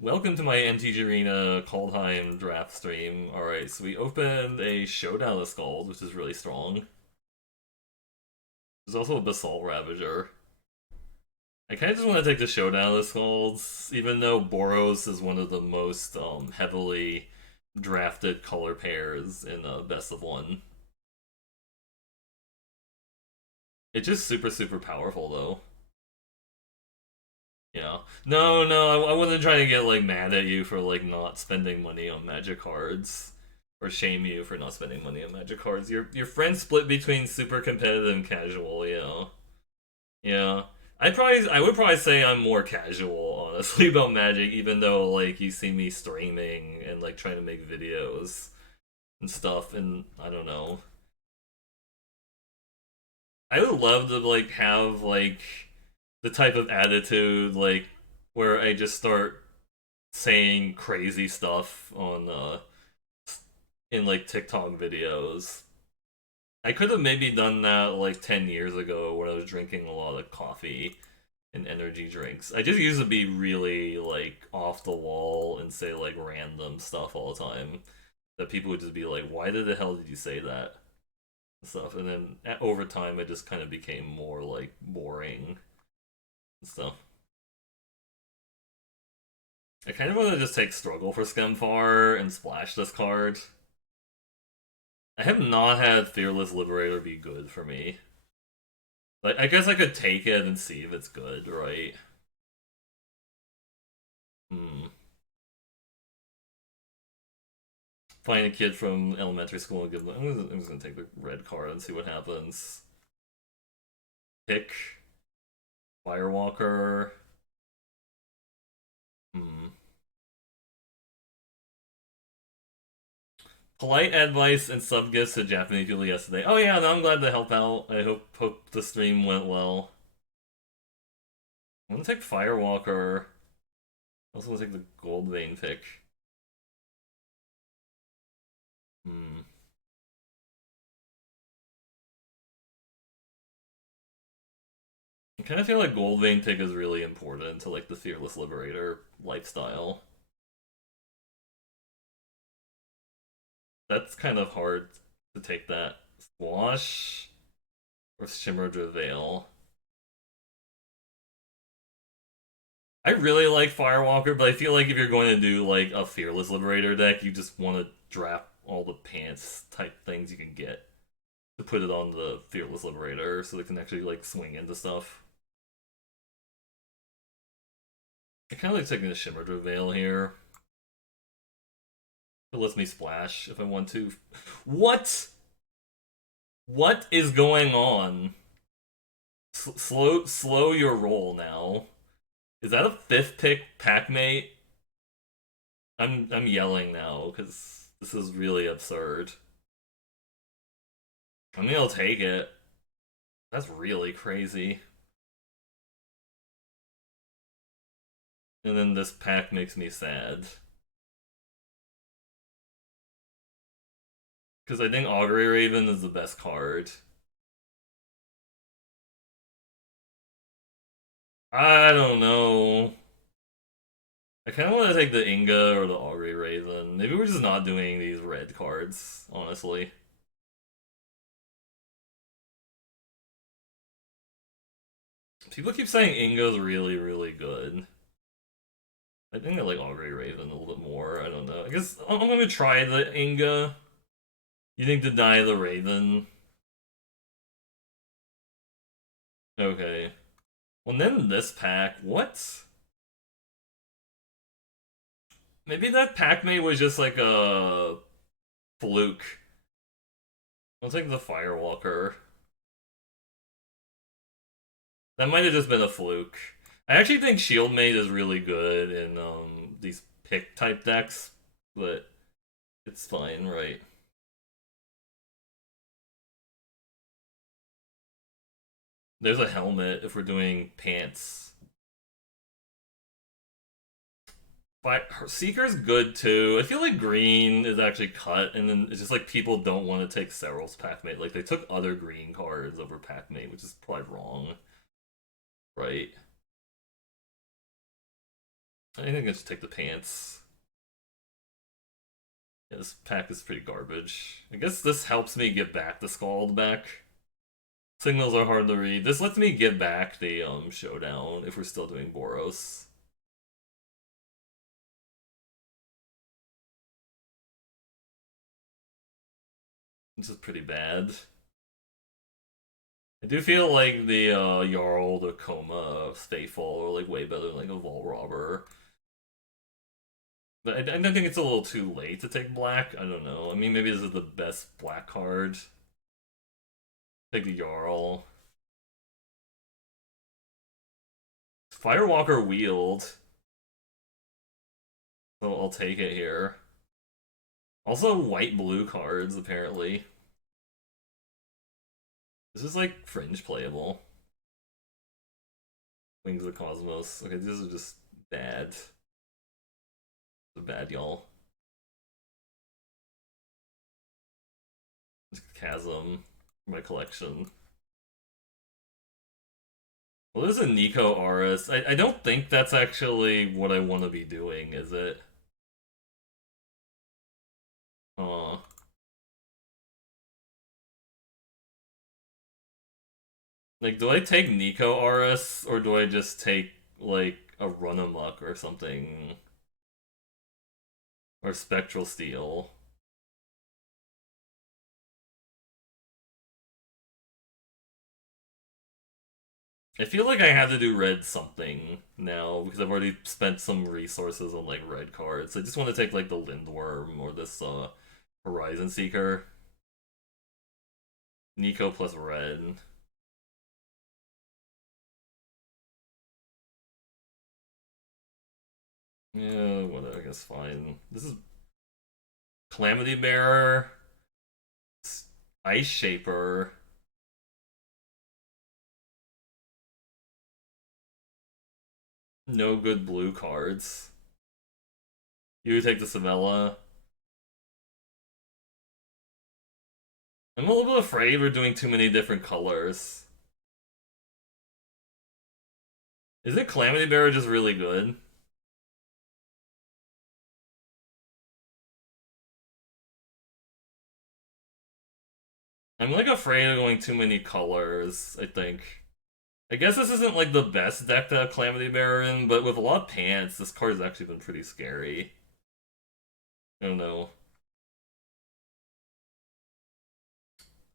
Welcome to my MTG Arena Kaldheim draft stream. Alright, so we opened a Showdown of Skulls, which is really strong. There's also a Basalt Ravager. I kind of just want to take the Showdown of Skulls, even though Boros is one of the most heavily drafted color pairs in Best of One. It's just super powerful, though. Yeah. No, I wasn't trying to get like mad at you for like not spending money on Magic cards, or shame you for not spending money on Magic cards. Your friends split between super competitive and casual. Yeah. I would probably say I'm more casual, honestly, about Magic, even though like you see me streaming and like trying to make videos and stuff, and I don't know. I would love to like have like the type of attitude like where I just start saying crazy stuff on in like TikTok videos. I could have maybe done that like 10 years ago when I was drinking a lot of coffee and energy drinks. I just used to be really like off the wall and say like random stuff all the time that people would just be like, "Why the hell did you say that?" and stuff. And then over time, it just kind of became more like boring and stuff. I kind of want to just take Struggle for Skemfar and splash this card. I have not had Fearless Liberator be good for me. Like, I guess I could take it and see if it's good, right? Hmm. Find a kid from elementary school and give them. I'm just gonna take the red card and see what happens. Pick Firewalker. Hmm. Polite advice and sub gifts to Japanese people yesterday. Oh yeah, no, I'm glad to help out. I hope the stream went well. I'm gonna take Firewalker. I also want to take the Gold Vein pick. Hmm. I kind of feel like Gold Vein pick is really important to like the Fearless Liberator lifestyle. That's kind of hard to take that. Squash or Shimmer Veil. I really like Firewalker, but I feel like if you're going to do like a Fearless Liberator deck, you just want to draft all the pants type things you can get to put it on the Fearless Liberator so they can actually like swing into stuff. I kind of like taking the Shimmer Veil here. It lets me splash if I want to. What? What is going on? Slow your roll now. Is that a fifth pick packmate? I'm yelling now because this is really absurd. I mean, I'll take it. That's really crazy. And then this pack makes me sad because I think Augury Raven is the best card. I don't know. I kind of want to take the Inga or the Augury Raven. Maybe we're just not doing these red cards, honestly. People keep saying Inga's really good. I think I like Augury Raven a little bit more. I don't know. I guess I'm gonna try the Inga. You think deny the Raven? Okay. Well, then this pack. What? Maybe that pack mate was just like a fluke. I'll take the Firewalker. That might have just been a fluke. I actually think Shieldmate is really good in these pick type decks, but it's fine, right? There's a helmet if we're doing pants. Seeker's good too. I feel like green is actually cut, and then it's just like people don't want to take Serral's Packmate. Like they took other green cards over Packmate, which is probably wrong, right? I think I should take the pants. Yeah, this pack is pretty garbage. I guess this helps me get back the Scald back. Signals are hard to read. This lets me get back the showdown if we're still doing Boros. This is pretty bad. I do feel like the Jarl, the Coma, Stayfall are like way better than like a Vault Robber. But I think it's a little too late to take black. I don't know. I mean, maybe this is the best black card. Take the Jarl. Firewalker Wield. So I'll take it here. Also, white-blue cards, apparently. This is like fringe playable. Wings of Cosmos. Okay, these are just bad. They're bad, y'all. Chasm. My collection. Well, there's a Nico Aris. I don't think that's actually what I want to be doing, is it? Uh, like, do I take Nico Aris, or do I just take, like, a Run Amok or something? Or Spectral Steel? I feel like I have to do red something now because I've already spent some resources on like red cards. I just want to take like the Lindworm or this Horizon Seeker. Nico plus red. Yeah, whatever, I guess fine. This is Calamity Bearer, Ice Shaper. No good blue cards. You take the Savella. I'm a little bit afraid we're doing too many different colors. Is it Calamity Bearer just really good? I'm like afraid of going too many colors, I think. I guess this isn't like the best deck to have Calamity Bearer in, but with a lot of pants, this card's actually been pretty scary. I don't know.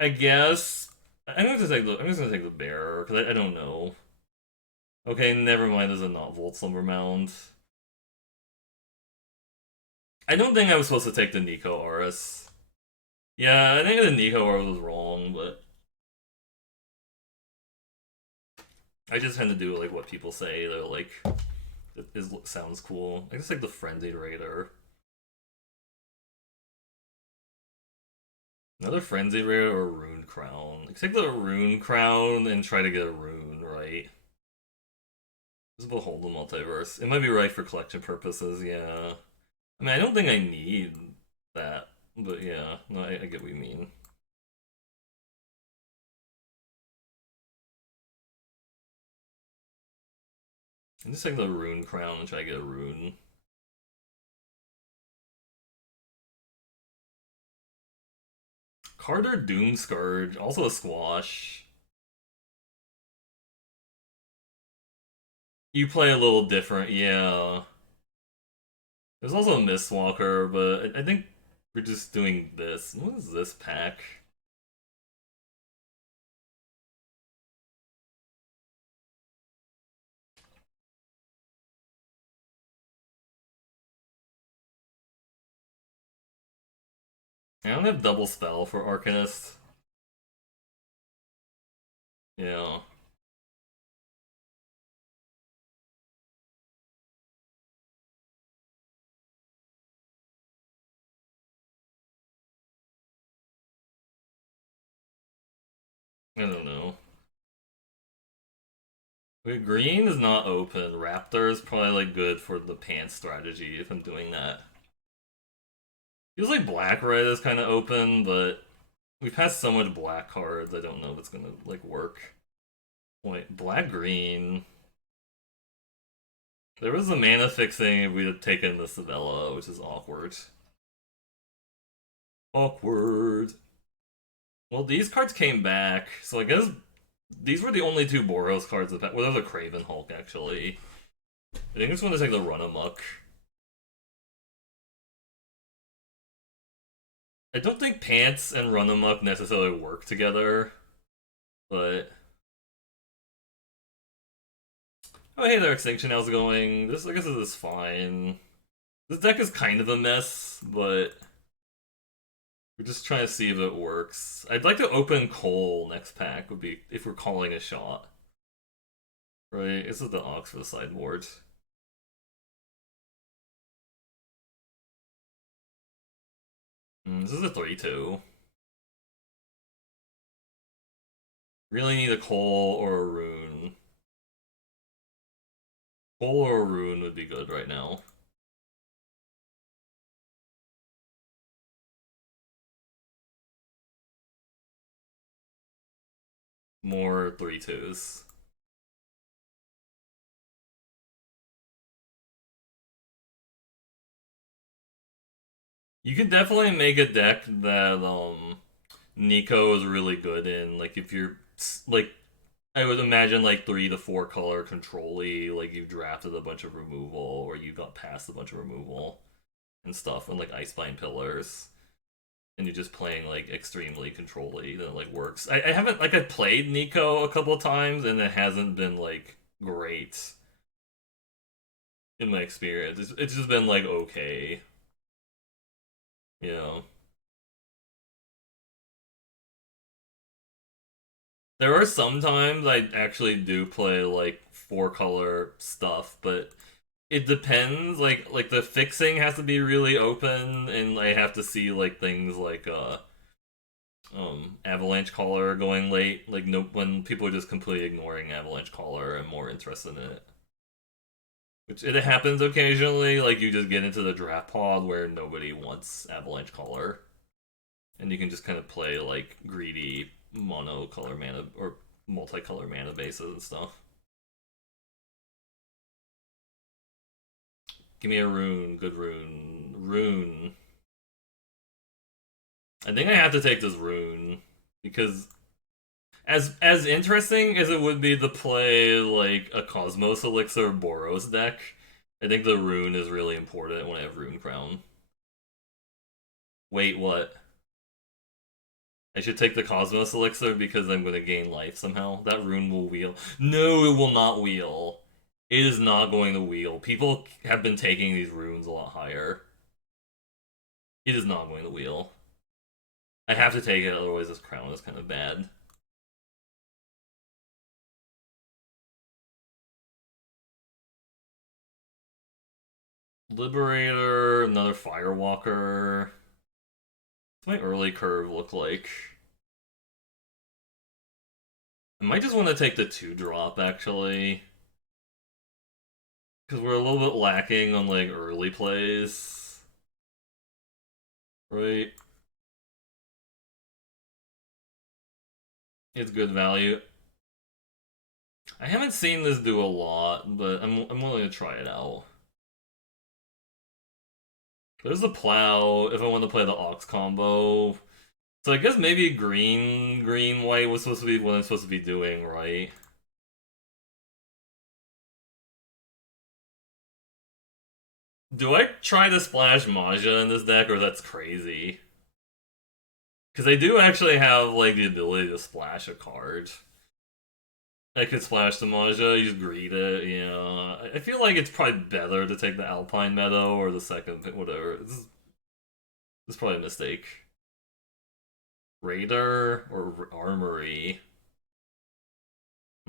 I guess I'm just gonna take the bearer because I don't know. Okay, never mind. There's a not Volt Slumber Mound. I don't think I was supposed to take the Nico Aris. Yeah, I think the Nico Aris was wrong, but I just tend to do like what people say. They're like, it sounds cool. I just like the Frenzied Raider. Another Frenzied Raider or Rune Crown. Let's take the Rune Crown and try to get a rune, right? This is Behold the Multiverse. It might be right for collection purposes, yeah. I mean, I don't think I need that, but yeah, no, I get what you mean. I'm just taking the Rune Crown and try to get a rune. Carter Doomscourge, also a squash. You play a little different, yeah. There's also a Mistwalker, but I think we're just doing this. What is this pack? I don't have double spell for Arcanist. Yeah. I don't know. Wait, green is not open. Raptor is probably like good for the pants strategy if I'm doing that. Feels like black red is kind of open, but we've had so much black cards. I don't know if it's gonna like work. Wait, black green. There was a mana fixing if we'd have taken the Savella, which is awkward. Awkward. Well, these cards came back, so I guess these were the only two Boros cards that well, there's a Craven Hulk, actually. I think it's going to take the Run Amok. I don't think Pants and Run Amok necessarily work together, but... Oh, hey there, Extinction, how's it going? I guess this is fine. This deck is kind of a mess, but... We're just trying to see if it works. I'd like to open Cole next pack, would be if we're calling a shot. Right, this is the Ox for the sideboard. This is a 3-2. Really need a Cole or a Rune. Cole or a Rune would be good right now. More 3-2s. You can definitely make a deck that Nico is really good in. Like if you're like I would imagine like 3 to 4 color control-y, like you drafted a bunch of removal or you got past a bunch of removal and stuff and like Icebine Pillars. And you're just playing like extremely control-y, then it like works. I haven't like I played Nico a couple of times and it hasn't been like great in my experience. It's just been like okay. You know. There are some times I actually do play like 4 color stuff, but it depends. Like the fixing has to be really open, and I have to see like things like Avalanche Caller going late. Like no, when people are just completely ignoring Avalanche Caller, I'm more interested in it. Which it happens occasionally. Like you just get into the draft pod where nobody wants Avalanche Caller, and you can just kind of play like greedy monocolor mana or multicolor mana bases and stuff. Give me a rune, good rune. Rune. I think I have to take this rune because as interesting as it would be to play like a Cosmos Elixir Boros deck, I think the rune is really important when I have Rune Crown. Wait, what? I should take the Cosmos Elixir because I'm going to gain life somehow. That rune will wheel. No, it will not wheel. It is not going to wheel. People have been taking these runes a lot higher. It is not going to wheel. I have to take it, otherwise this crown is kind of bad. Liberator, another Firewalker. What's my early curve look like? I might just want to take the 2-drop, actually. Because we're a little bit lacking on, like, early plays. Right? It's good value. I haven't seen this do a lot, but I'm willing to try it out. There's the plow if I want to play the Ox combo. So I guess maybe green, white was supposed to be what I'm supposed to be doing, right? Do I try to splash Maja in this deck, or that's crazy? Because I do actually have like the ability to splash a card. I could splash the Maja, you just greet it, you know. I feel like it's probably better to take the Alpine Meadow or the second, whatever. This is probably a mistake. Raider or Armory?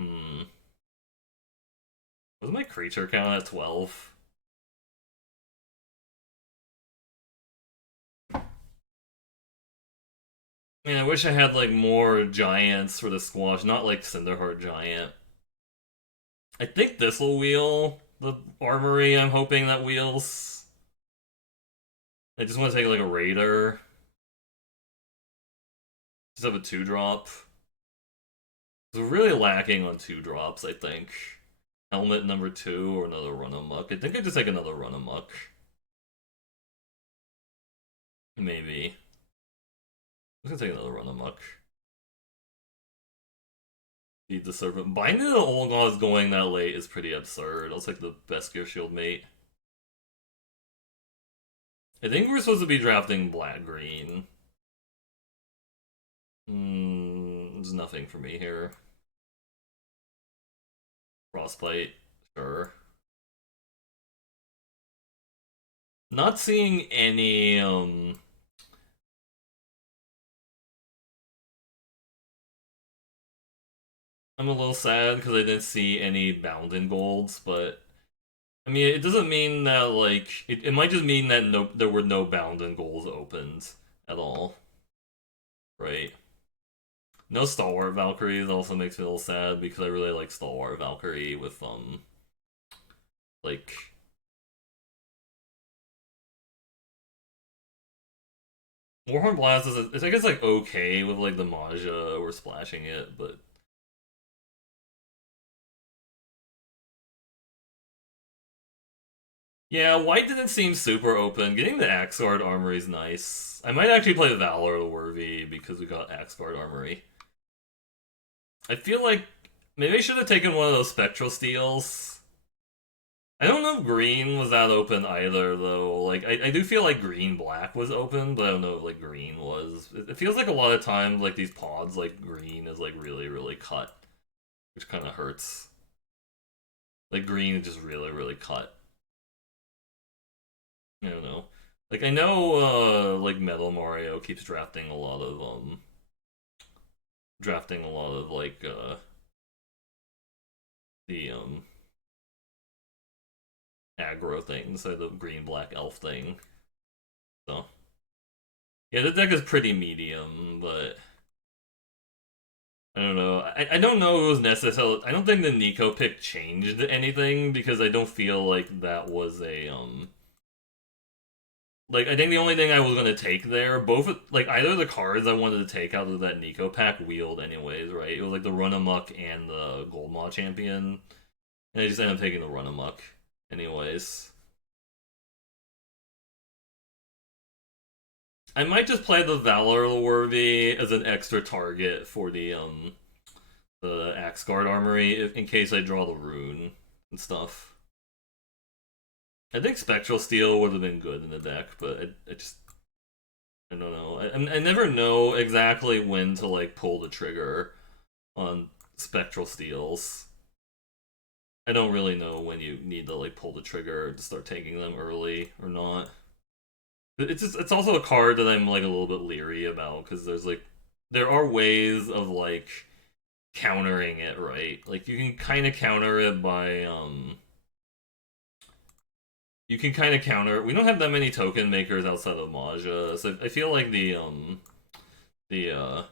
Hmm. Was my creature count at 12? Man, I wish I had like more giants for the squash, not like Cinderheart Giant. I think this will wheel the armory. I'm hoping that wheels. I just want to take like a raider. Just have a 2-drop. We're really lacking on 2-drops, I think. Helmet number 2 or another run amok. I think I just take another run amok. Maybe. I'm gonna take another run amok. Beat the serpent. Binding the Olgoth going that late is pretty absurd. I'll take the best gear shield mate. I think we're supposed to be drafting black-green. There's nothing for me here. Frostbite, sure. Not seeing any, I'm a little sad because I didn't see any bound in golds, but I mean, it doesn't mean that, like, it might just mean that there were no bound in golds opened at all. Right. No Stalwart Valkyries also makes me a little sad because I really like Stalwart Valkyrie with, like, Warhorn Blast is, I guess, like, okay with, like, the Maja or splashing it, but yeah, white didn't seem super open. Getting the Axguard Armory is nice. I might actually play the Valor of the Worthy because we got Axguard Armory. I feel like maybe I should have taken one of those Spectral Steels. I don't know if green was that open either, though. Like, I do feel like green-black was open, but I don't know if, like, green was. It feels like a lot of times, like, these pods, like, green is, like, really, really cut. Which kind of hurts. Like, green is just really, really cut. I don't know. Like, I know, like, Metal Mario keeps drafting a lot of, like, the, aggro things, so the green-black elf thing. So, yeah, the deck is pretty medium, but I don't know. I don't know if it was necessary. I don't think the Nico pick changed anything because I don't feel like that was a, like, I think the only thing I was gonna take there, both like either of the cards I wanted to take out of that Nico pack wheeled anyways, right? It was like the Run Amok and the Gold Maw Champion, and I just ended up taking the Run Amok anyways. I might just play the Valor Worthy as an extra target for the Axe Guard Armory in case I draw the rune and stuff. I think Spectral Steel would have been good in the deck, but I just I don't know. I never know exactly when to like pull the trigger on Spectral Steels. I don't really know when you need to like pull the trigger to start taking them early or not. It's also a card that I'm like a little bit leery about because there are ways of like countering it, right? Like you can kind of counter it by you can kind of counter. We don't have that many token makers outside of Maja, so I feel like the uh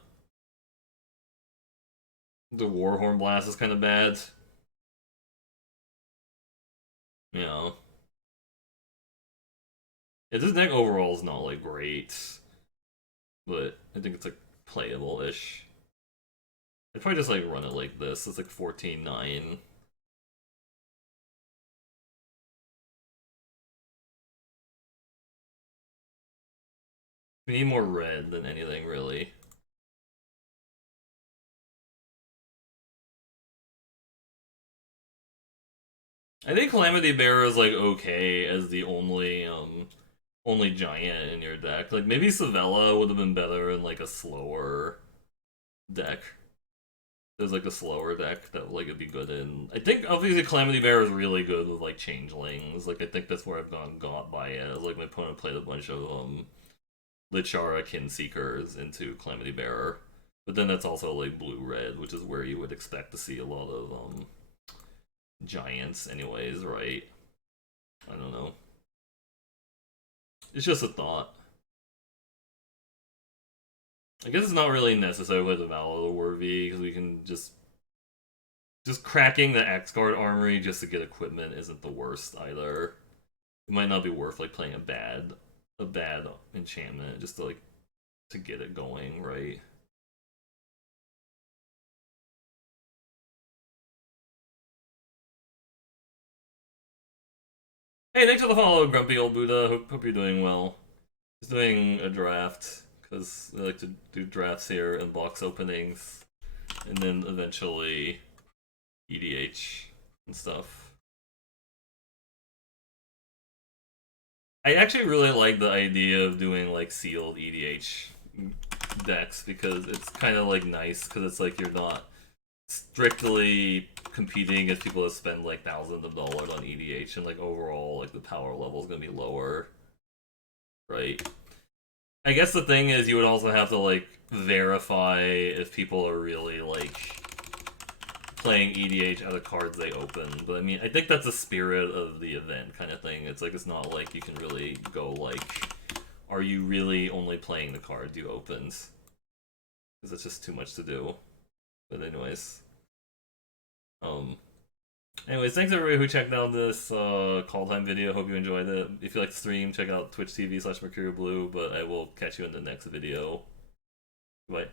the Warhorn Blast is kind of bad. You know, this deck overall is not like great, but I think it's like playable-ish. I'd probably just like run it like this. It's like 14-9. We need more red than anything, really. I think Calamity Bearer is like okay as the only giant in your deck. Like maybe Savella would have been better in like a slower deck. There's like a slower deck that like it'd be good in. I think obviously Calamity Bearer is really good with like changelings. Like I think that's where I've got by it. As like my opponent played a bunch of Lichara Kinseekers into Calamity Bearer. But then that's also like blue red, which is where you would expect to see a lot of giants anyways, right? I don't know. It's just a thought. I guess it's not really necessary with the Valor Worthy because we can just cracking the X Guard Armory just to get equipment isn't the worst either. It might not be worth like playing a bad enchantment just to like to get it going, right? Hey, thanks for the follow, Grumpy Old Buddha. Hope you're doing well. Just doing a draft because I like to do drafts here and box openings, and then eventually EDH and stuff. I actually really like the idea of doing like sealed EDH decks because it's kind of like nice because it's like you're not strictly competing against people that spend like thousands of dollars on EDH, and like overall like the power level is gonna be lower, right? I guess the thing is you would also have to like verify if people are really like playing EDH out of cards they open. But I mean, I think that's the spirit of the event kind of thing. It's like it's not like you can really go like, are you really only playing the cards you opened? Because it's just too much to do. But anyways, um, anyways, thanks everybody who checked out this Kaldheim video. Hope you enjoyed it. If you like the stream, check out Twitch TV/MercurioBlue. But I will catch you in the next video. Bye.